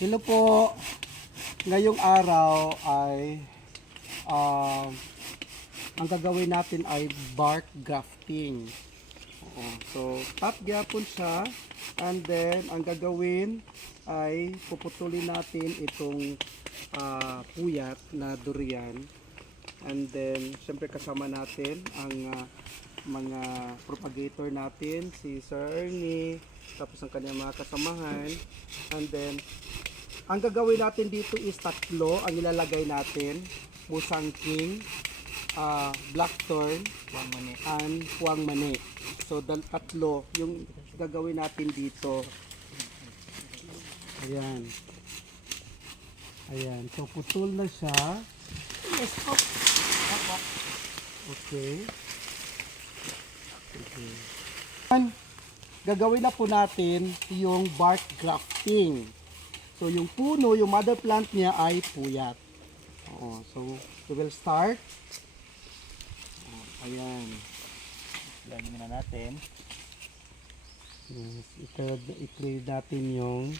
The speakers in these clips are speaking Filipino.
Hello po. Ngayong araw ay ang gagawin natin ay bark grafting. Oo. So, top gyapon siya, and then ang gagawin ay puputulin natin itong puyat na durian, and then syempre kasama natin ang mga propagator natin, si Sir Ernie, tapos ang kanyang mga kasamahan, and then ang gagawin natin dito is tatlo ang ilalagay natin: Musang King, Blackthorn, and Puwang Mani. So tatlo yung gagawin natin dito. Ayan. Ayan. So putol na siya. Yes, hop. Okay. Okay. Gagawin na po natin yung bark grafting. So yung puno, yung mother plant niya ay puyat. Oo, so we will start. Ayan. Lagyan na natin. Yes, i-clear natin yung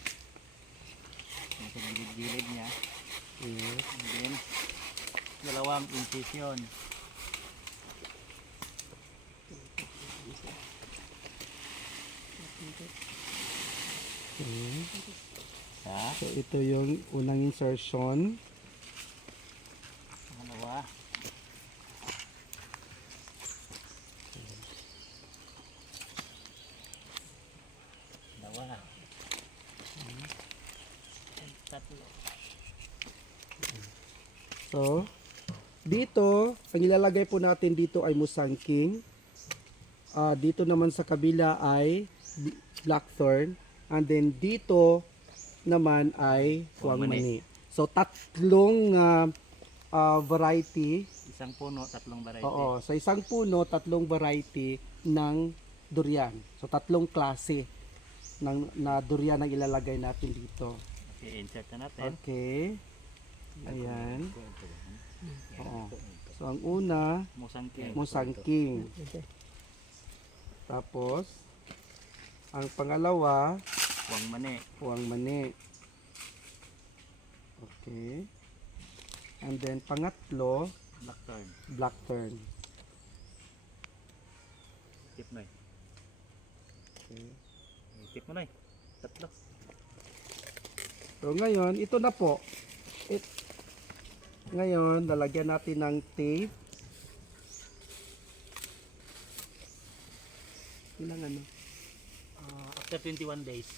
gilid-gilid niya. yes. And then, dalawang incision. Okay. Ha? So ito yung unang insertion. Dalawa. Dalawa. Tatlo. So dito, ang ilalagay po natin dito ay Musang King. Dito naman sa kabila ay Blackthorn. And then dito naman ay Puwang Mani. So tatlong variety. Isang puno, tatlong variety. Oo, sa isang puno, tatlong variety ng durian. So tatlong klase na durian ang ilalagay natin dito. Okay, insert na natin. Okay. Ayan. Oo. So ang una, Musang King. Musang King. Tapos ang pangalawa, Puwang Mani. Puwang Mani. Okay. And then pangatlo, Blackthorn. Blackthorn. Tip mo eh. Okay. Tip mo na eh. Tatlo. So ngayon, ito na po. Ngayon, lalagyan natin ng tape. Ilang ano? After 21 days.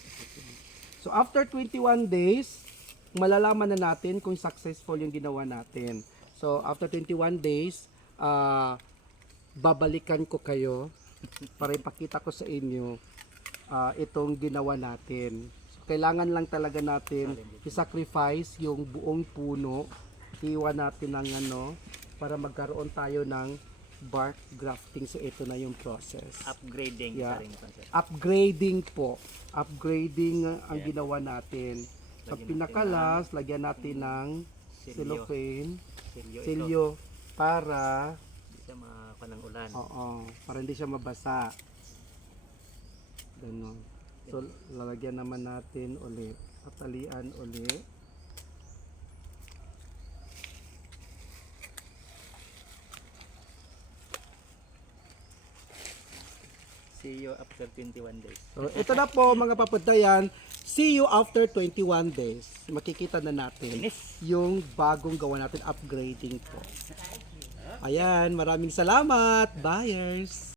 So after 21 days, malalaman na natin kung successful yung ginawa natin. So after 21 days, babalikan ko kayo para ipakita ko sa inyo itong ginawa natin. So, kailangan lang talaga natin i-sacrifice yung buong puno, iwan natin ng para magkaroon tayo ng bark grafting. So ito na yung process. Upgrading. Yeah. Sa ring concept. Upgrading po. Upgrading ang Yeah. ginawa natin. Sa Lagyan pinakalas, lagyan natin ng Silyo. cellophane, Silyo. Ito. silyo, para Hindi siya makakuha ng ulan. para hindi siya mabasa. Ganun. So lalagyan naman natin ulit. Patalian ulit. See you after 21 days. So ito na po mga papuntayan. See you after 21 days. Makikita na natin Finish. yung bagong gawa natin, upgrading po. Ayan, maraming salamat, buyers!